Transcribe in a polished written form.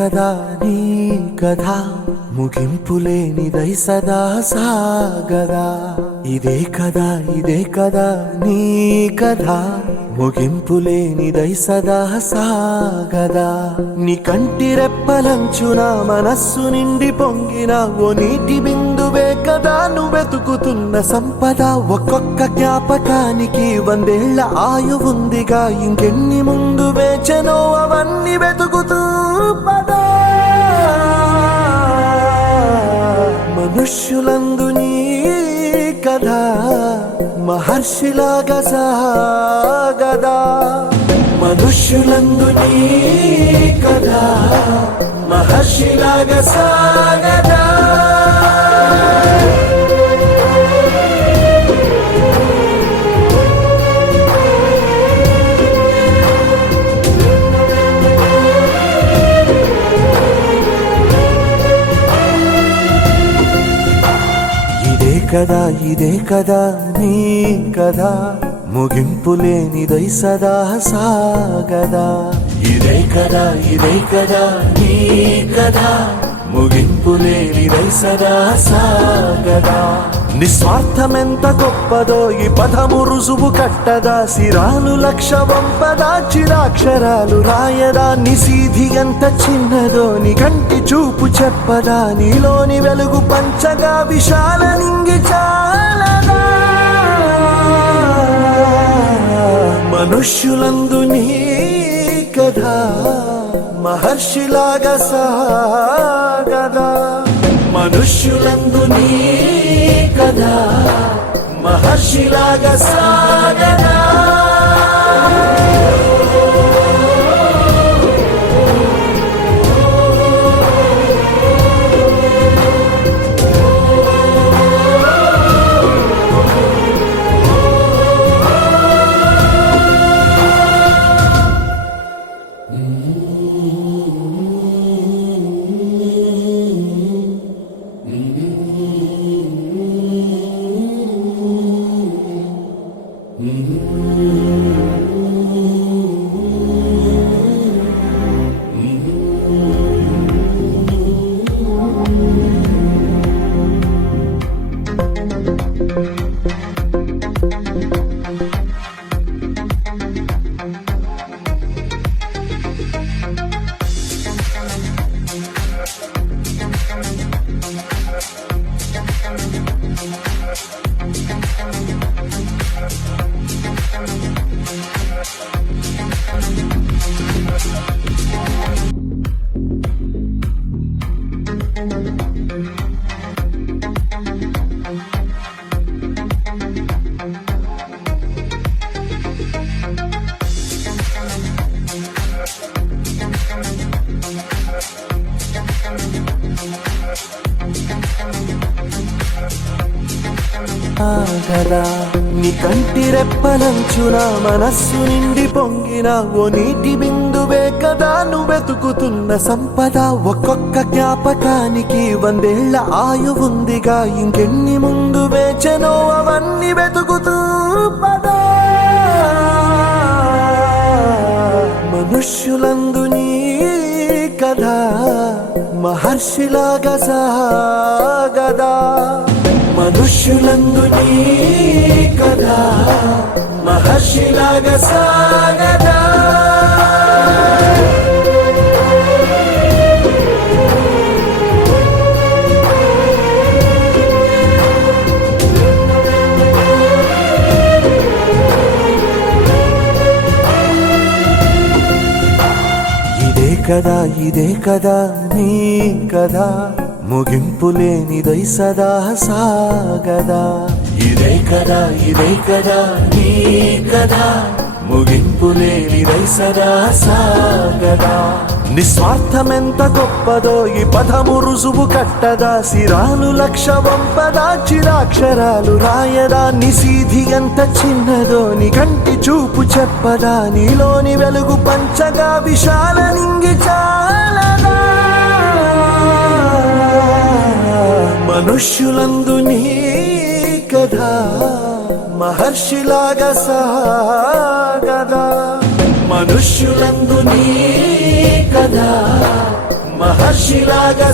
కదా నీ కథ ముగింపులేనిదై సదా సాగదా. ఇదే కదా నీ కథ ముగింపులేనిదై సదా సాగదా. నీ కంటి రెప్పలంచున మనస్సు నిండి పొంగిన ఓ నీటి బిందువే కదా నువ్వెతుకుతున్న సంపద. ఒక్కొక్క జ్ఞాపకానికి 100 ఏళ్ల ఆయువుందిగా, ఇంకెన్ని ముందు వేచనో అవన్నీ వెతుకుతూ పదా. మనుష్యులందు నీ కథ మహర్షిలాగా సాగదా. మనుష్యులందు నీ కథ మహర్షిలాగా సాగదా. ఇదే కదా నీ కథ ముగింపులేనిదై సదా సాగదా. ఇదే కదా నీ కథ ముగింపులేనిదై సదా సాగదా. నిస్వార్థమెంత గొప్పదో ఈ పదము రుజువు కట్టదా. సిరాలు 1,00,000 వంపదా, చిరాక్షరాలు రాయదా. నిశీధి ఎంత చిన్నదో నీ కంటి చూపు చెప్పదా. నీలోని వెలుగు పంచగా విశాల నింగి చాలదా. మనుష్యులందు నీ కథ మహర్షిలాగా సాగదా. మనుష్యులందు నీ కథ మహర్షిలాగా సాగదా. నీ కంటి రెప్పలంచున మనస్సు నిండి పొంగిన ఓ నీటి బిందువే కదా నువ్వెతుకుతున్న సంపద. ఒక్కొక్క జ్ఞాపకానికి 100 ఏళ్ల ఆయువుందిగా, ఇంకెన్ని ముందు వేచనో అవన్నీ వెతుకుతూ పదా. మనుష్యులందు నీ కథ మహర్షిలాగా సాగదా. మనుష్యులందు నీ కథ మహర్షిలాగా సాగదా. ఇదే కదా నీ కథ ముగింపులేనిదై సదా సాగదా. ఇదే కదా నీ కథ ముగింపులేనిదై సదా సాగదా. నిస్వార్థమెంత గొప్పదో ఈ పదము రుజువు కట్టదా. సిరాలు 1,00,000 వంపదా, చిరాక్షరాలు రాయదా. నిశీధి ఎంత చిన్నదో నీ కంటి చూపు చెప్పదా. నీలోని వెలుగు పంచగా విశాల నింగి చాలదా. మనుష్యులందు నీ కథ మహర్షిలాగా సాగదా. మనుష్యులందు నీ కథ మహర్షిలాగా